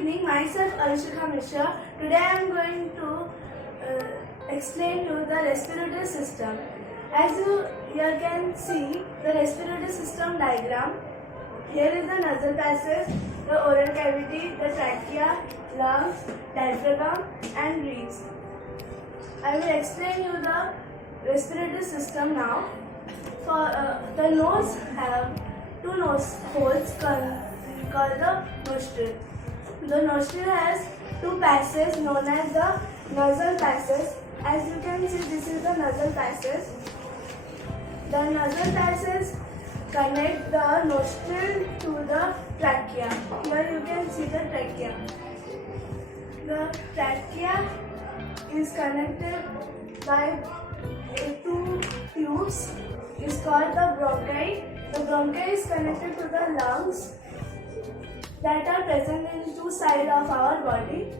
evening, myself Arishika Mishra. Today I am going to explain to the respiratory system. As you here can see the respiratory system diagram. Here is the nasal passage, the oral cavity, the trachea, lungs, diaphragm and ribs. I will explain you the respiratory system now. For the nose have two nose holes called the nostril. The nostril has two passages known as the nasal passage. As you can see, this is the nasal passage. The nasal passage connect the nostril to the trachea. Here you can see the trachea. The trachea is connected by two tubes. It's called the bronchi. The bronchi is connected to the lungs that are present in two sides of our body.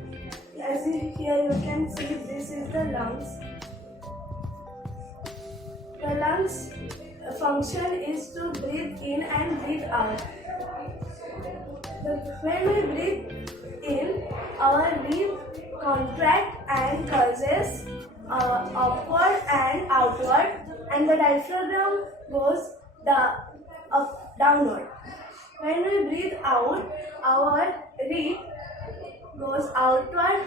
As here you can see, this is the lungs. The lungs function is to breathe in and breathe out. When we breathe in, our lip contract and causes upward and outward, and the diaphragm goes downward. When we breathe out, our lip goes outward,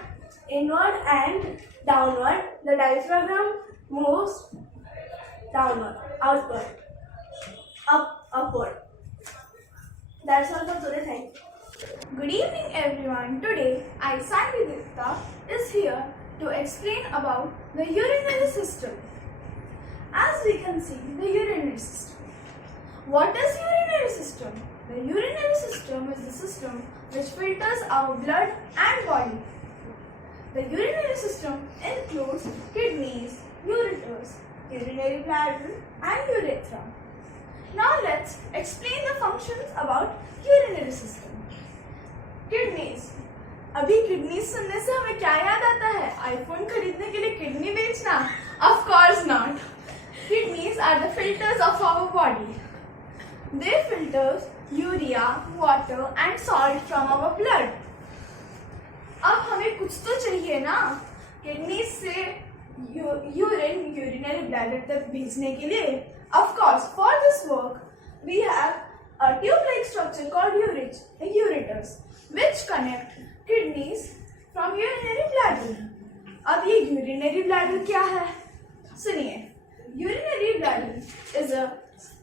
inward and downward. The diaphragm moves downward, outward, upward. That's all for today. Thank you. Good evening everyone. Today I, Sanvidita, is here to explain about the urinary system. As we can see, the urinary system. What is urinary system? The urinary system is the system which filters our blood and body. The urinary system includes kidneys, ureters, urinary bladder and urethra. Now let's explain the functions about urinary system. Kidneys. अभी kidneys सुनने से हमें क्या याद आता है? IPhone खरीदने के लिए किडनी बेचना? Of course not. Kidneys are the filters of our body. They filter urea, water and salt from our blood. अब हमें कुछ तो चाहिए ना किडनीज से यूरिनरी ब्लैडर तक भेजने के लिए. Of course, for this work we have a tube-like structure called ureters, which connect kidneys from urinary bladder. अब ये urinary bladder क्या है? सुनिए. Urinary bladder is a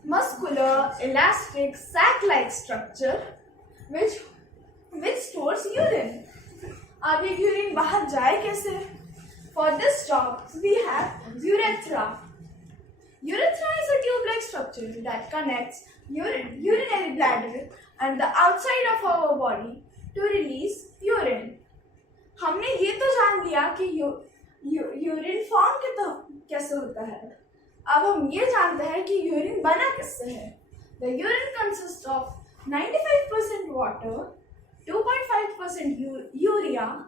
muscular, elastic, sac-like structure which stores urine. अब ये urine बाहर जाए कैसे? For this job, we have urethra. Urethra is a tube-like structure that connects urinary bladder and the outside of our body to release urine. हमने ये तो जान लिया कि यूरिन फॉर्म कैसे होता है. अब हम ये जानते हैं कि यूरिन बना किससे है. The urine consists of 95% water, 2.5% urea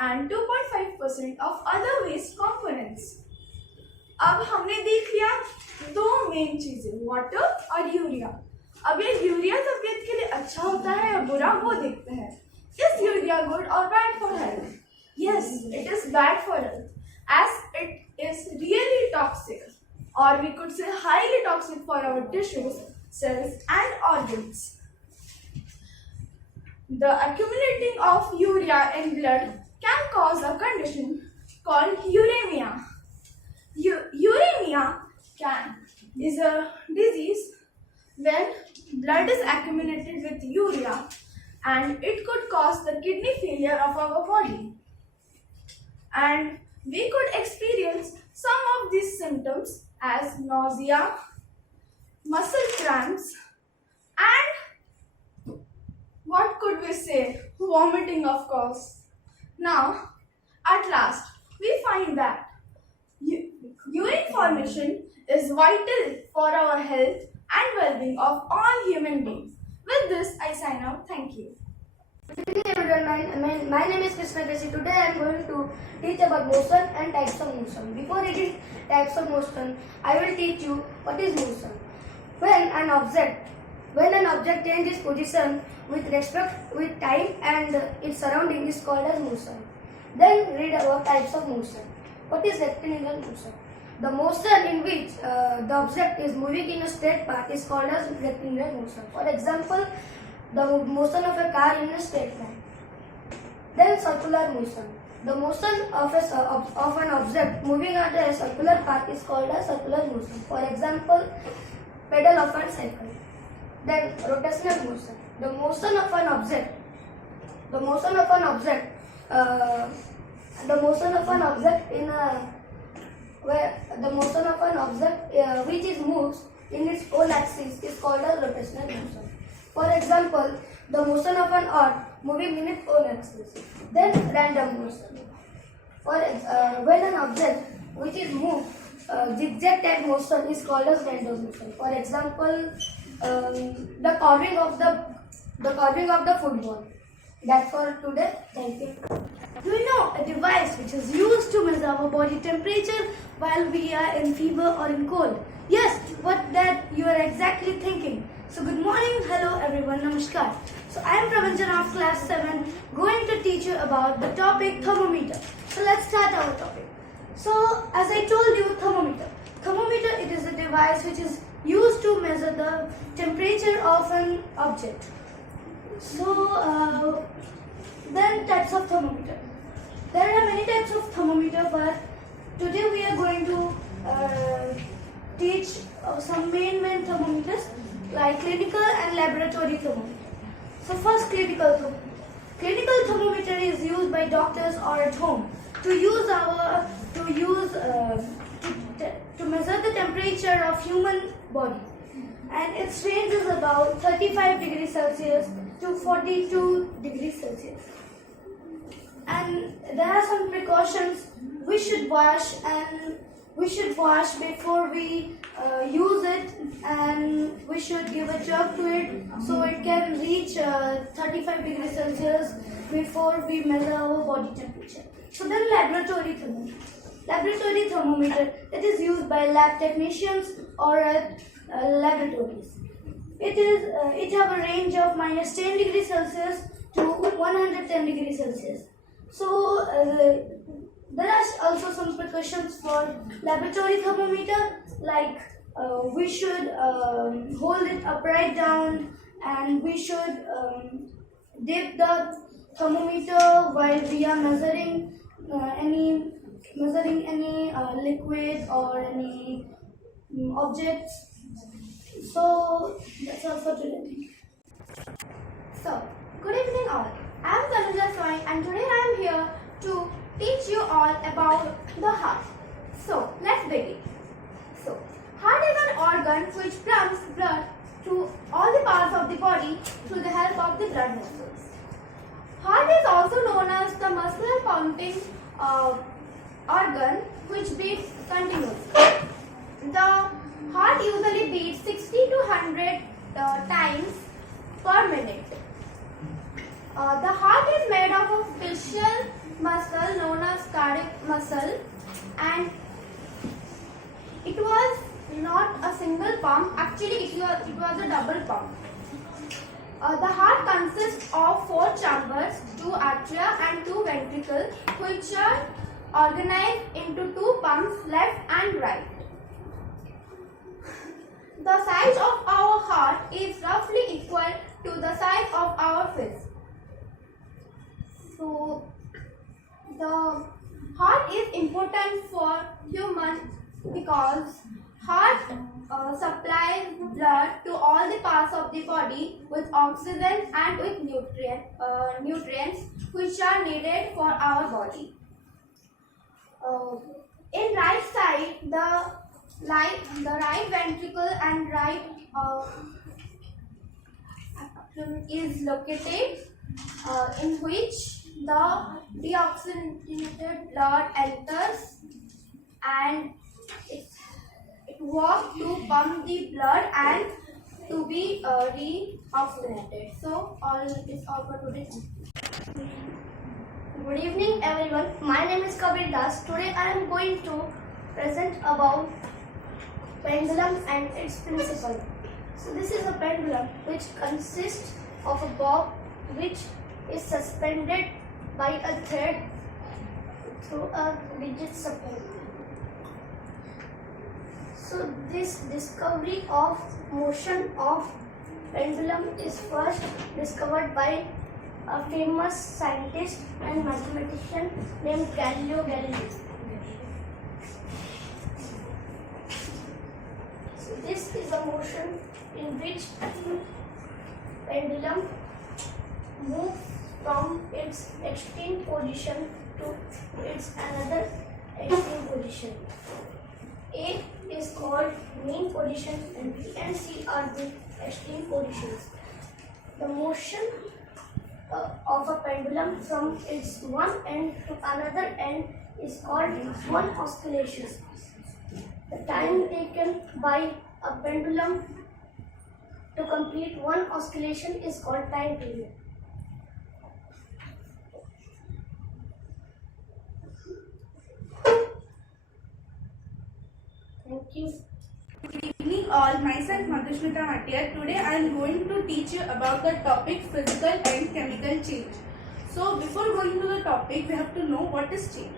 and 2.5% of other waste components. अब हमने देख लिया दो मेन चीजें, वाटर और यूरिया. अब ये यूरिया तबीयत के लिए अच्छा होता है या बुरा, वो देखते हैं. Is urea good or bad for health? Yes, it is bad for health as it is really toxic, or we could say highly toxic for our tissues, cells and organs. The accumulating of urea in blood can cause a condition called uremia. Uremia is a disease when blood is accumulated with urea and it could cause the kidney failure of our body. And we could experience some of these symptoms as nausea, muscle cramps and what could we say? Vomiting, of course. Now, at last, we find that urine formation is vital for our health and well-being of all human beings. With this, I sign out. Thank you. Good evening everyone, my name is Krishna Desi. Today I am going to teach about motion and types of motion. Before reading types of motion, I will teach you what is motion. When an object When an object changes position with respect with time and its surrounding is called as motion. Then read about types of motion. What is rectilinear motion? The motion in which the object is moving in a straight path is called as rectilinear motion. For example, the motion of a car in a straight line. Then circular motion. The motion of an object moving under a circular path is called as circular motion. For example, pedal of a cycle. Then rotational motion. The motion of an object. The motion of an object. Which is moves in its own axis is called as rotational motion. For example, the motion of an earth moving in its own axis. Then random motion. When an object which is moved zigzag type motion is called as random motion. For example, the carving of the football. That's for today. Thank you. Do you know a device which is used to measure our body temperature while we are in fever or in cold? Yes, what that you are exactly thinking. So good morning, hello everyone, namaskar. So I am Pravanjana of class 7 going to teach you about the topic thermometer. So let's start our topic. So as I told you, thermometer. Thermometer, it is a device which is used to measure the temperature of an object. So then types of thermometer. There are many types of thermometer, but today we are going to teach some main thermometers like clinical and laboratory thermometer. So first, clinical thermometer. Clinical thermometer is used by doctors or at home to measure the temperature of human body, and its range is about 35 degrees Celsius to 42 degrees Celsius. And there are some precautions. We should wash before we use it, and we should give a jug to it so it can reach 35 degrees Celsius before we measure our body temperature. So then laboratory thermometer. Laboratory thermometer, it is used by lab technicians or at laboratories. It have a range of minus 10 degrees Celsius to 110 degrees Celsius. So there are also some precautions for laboratory thermometer, like we should hold it upright down, and we should dip the thermometer while we are measuring any liquid or any objects. So that's all for today. So, good evening all. I am Tanuja Soy and today I am here to teach you all about the heart. So, let's begin. So, heart is an organ which pumps blood to all the parts of the body through the help of the blood vessels. Heart is also known as the muscular pumping organ which beats continuously. The heart usually beats 60 to 100 times per minute. The heart is made up of facial muscle known as cardiac muscle, and it was not a single pump, actually it was a double pump. The heart consists of 4 chambers, 2 atria and 2 ventricles, which are organized into 2 pumps, left and right. The size of our heart is roughly equal to the size of our fist. So, the heart is important for humans because heart supplies blood to all the parts of the body with oxygen and with nutrients which are needed for our body. In right side, the right ventricle and right is located, in which the deoxygenated blood enters and it works to pump the blood and to be deoxygenated. So all is all for today. Good evening everyone. My name is Kabir Das. Today I am going to present about pendulum and its principle. So this is a pendulum which consists of a bob which is suspended by a thread through a rigid support. So this discovery of motion of pendulum is first discovered by a famous scientist and mathematician named Galileo Galilei. So this is a motion in which pendulum moves from its extreme position to its another extreme position. A is called mean position and B and C are the extreme positions. The motion of a pendulum from its one end to another end is called one oscillation. The time taken by a pendulum to complete one oscillation is called time period. Thank you. Good evening all, myself Madhushmita Hatia. Today I am going to teach you about the topic physical and chemical change. So before going to the topic, we have to know what is change.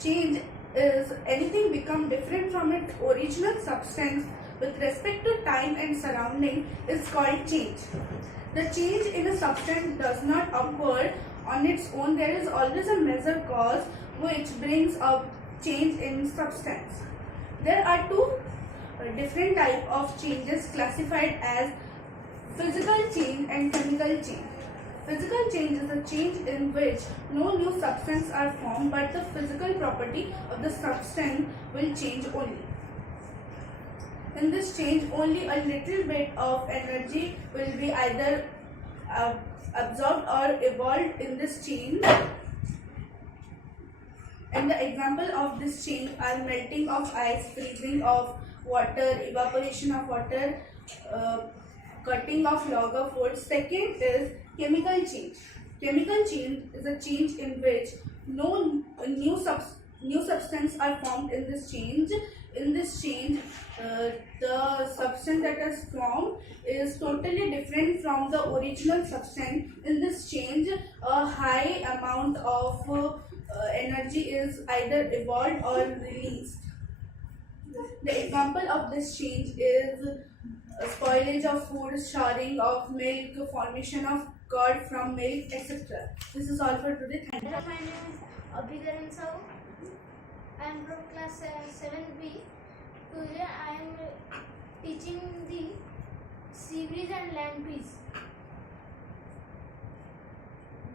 Change is anything become different from its original substance with respect to time and surrounding is called change. The change in a substance does not occur on its own. There is always a major cause which brings a change in substance. There are two different types of changes classified as physical change and chemical change. Physical change is a change in which no new substance are formed but the physical property of the substance will change only. In this change, only a little bit of energy will be either absorbed or evolved in this change. And the example of this change are melting of ice, freezing of water, evaporation of water, cutting of log of wood. Second is chemical change. Chemical change is a change in which no new substance are formed in this change. In this change, the substance that is formed is totally different from the original substance. In this change, a high amount of energy is either evolved or released. The example of this change is spoilage of food, showering of milk, formation of curd from milk, etc. This is all for today. Thank you. My name is Abhigaran Sahu. I am from class 7B. Today I am teaching the sea breeze and land breeze.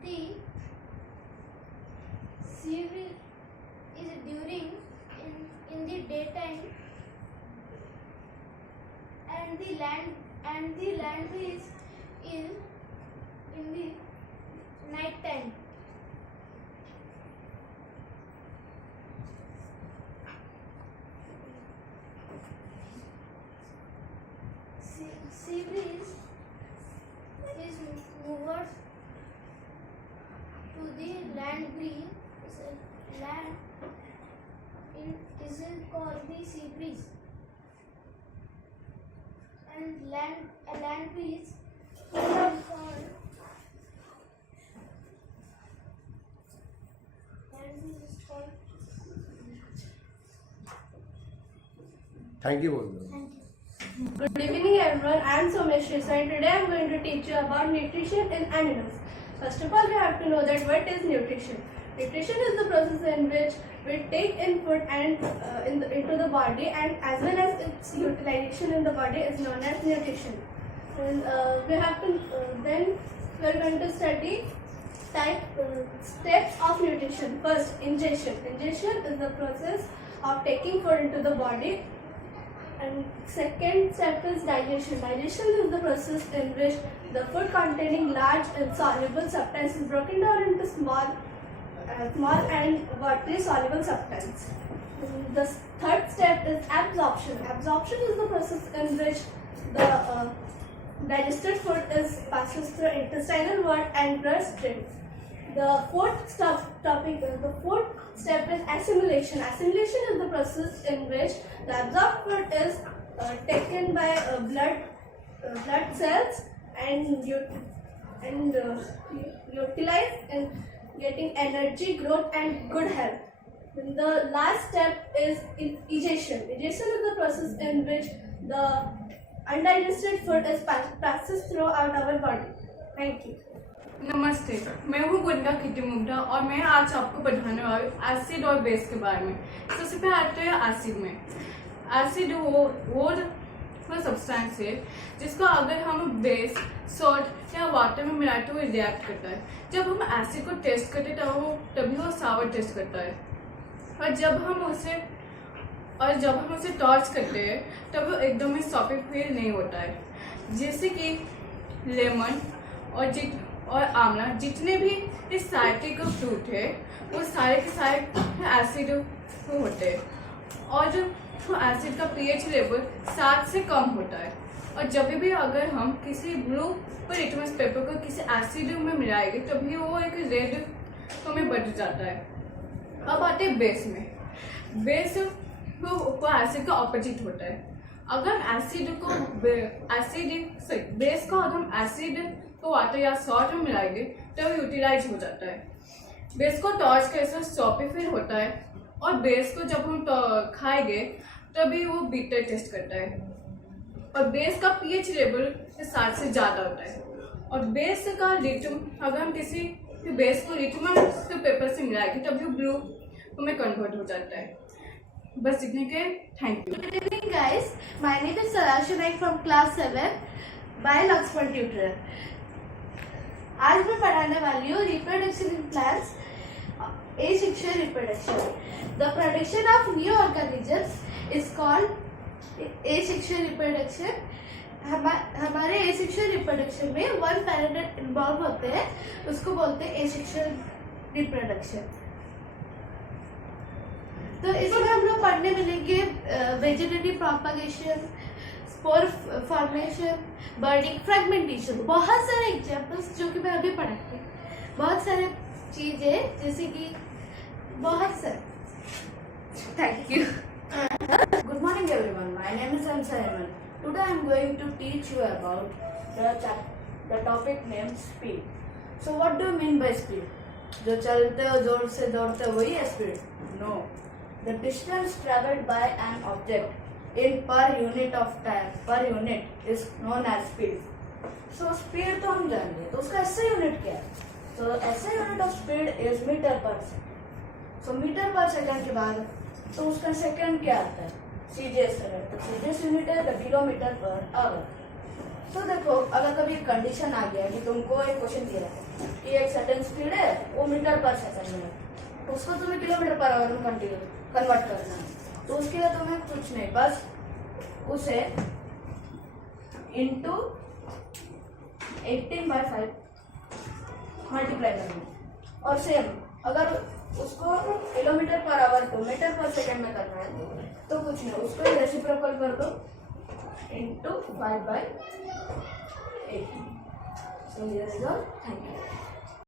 The sea breeze is during in the daytime and the land breeze is in the night time. Sea breeze is movers to the land breeze. Land is called the sea breeze, and land breeze is called Thank you, Bhavya. Thank you. Good evening everyone, I am Somesh Desai and today I am going to teach you about nutrition in animals. First of all, we have to know that what is nutrition. Nutrition is the process in which we take input and into the body, and as well as its utilization in the body is known as nutrition. And we have to then we are going to study steps of nutrition. First, ingestion. Ingestion is the process of taking food into the body. And second step is digestion. Digestion is the process in which the food containing large insoluble substance is broken down into small and watery soluble substance. The third step is absorption. Absorption is the process in which the digested food is passes through intestinal wall and bloodstream. The fourth step is assimilation. Assimilation is the process in which the absorbed food is taken by blood blood cells and utilize and getting energy, growth and good health. Then the last step is egestion. Egestion is the process in which the undigested food is passes throughout our body. Thank you. नमस्ते, मैं हूँ गुंडा kitty मुंडा और मैं आज आपको पढ़ाने वाली हूँ एसिड और बेस के बारे में। सबसे पहले आते हैं एसिड में। एसिड वो सब्सटेंस है जिसको अगर हम बेस, सॉल्ट या वाटर में मिलाए तो वो रिएक्ट करता है। जब हम एसिड को टेस्ट करते हैं तभी वो सावर टेस्ट करता है, और जब हम उसे टॉर्च करते हैं तब वो एकदम ही सॉफी फील नहीं होता है। जैसे कि लेमन और आंवला, जितने भी इस साइट्रिक फ्रूट है वो सारे के सारे एसिड होते हैं, और जो एसिड का पीएच लेवल 7 से कम होता है। और जब भी अगर हम किसी ब्लू पर लिटमस पेपर को किसी एसिड में मिलाएंगे तभी वो एक रेड में बढ़ जाता है। अब आते हैं बेस में। बेस वो एसिड का ऑपोजिट होता है। अगर बेस को अगर हम एसिड को वाटर या सॉल्ट में मिलाएंगे तब यूटिलाइज हो जाता है। बेस को टॉर्च कैसे सॉपी फील होता है, और बेस को जब हम खाएंगे तभी वो बीटर टेस्ट करता है। और बेस का पीएच लेवल 7 से ज़्यादा होता है। और बेस का अगर हम किसी बेस को लिटमस पेपर से मिलाएंगे तभी वो ब्लू में कन्वर्ट हो जाता है। बस इतने के, thank you. Good evening guys, my name is Sarashu Naik from class 7 by Luxford Tutor. आज मैं पढ़ाने वाली हूँ reproduction in plants, asexual reproduction. The production of new organisms is called asexual reproduction. हमारे asexual reproduction में one parent involve होते हैं, उसको बोलते हैं asexual reproduction. तो इसमें हम लोग पढ़ने मिलेंगे vegetative propagation, spore formation, budding, fragmentation, बहुत सारे एग्जांपल्स जो कि मैं अभी पढ़ाऊंगी। बहुत सारे चीजें जैसे कि बहुत सारे। Thank you. Good morning everyone, my name is Ansa Heman. Today I am going to teach you about the topic named speed. So what do you mean by speed? जो चलते हो जोर से दौड़ते हो वही है speed? No. The distance traveled by an object in per unit of time per unit is known as speed. So speed तो हम जानेंगे, तो उसका SI यूनिट क्या है? So SI unit of speed is metre per second. So metre per second के बाद तो उसका सेकेंड क्या आता है? CGS second. तो CGS यूनिट है द किलोमीटर पर आवर। तो देखो अगर कभी कंडीशन आ गया कि तुमको एक क्वेश्चन दिया है कि एक सर्टेन स्पीड है वो मीटर पर सेकेंड में, तो उसको तुम्हें किलोमीटर पर आवर में कन्वर्ट करना है। तो उसके लिए तुम्हें कुछ नहीं, बस उसे इंटू 18/5 मल्टीप्लाई करना। और सेम अगर उसको किलोमीटर पर आवर को मीटर पर सेकेंड में करना है तो कुछ नहीं, उसको रेसिप्रोकल कर दो into 5/18। So here is all. Thank you.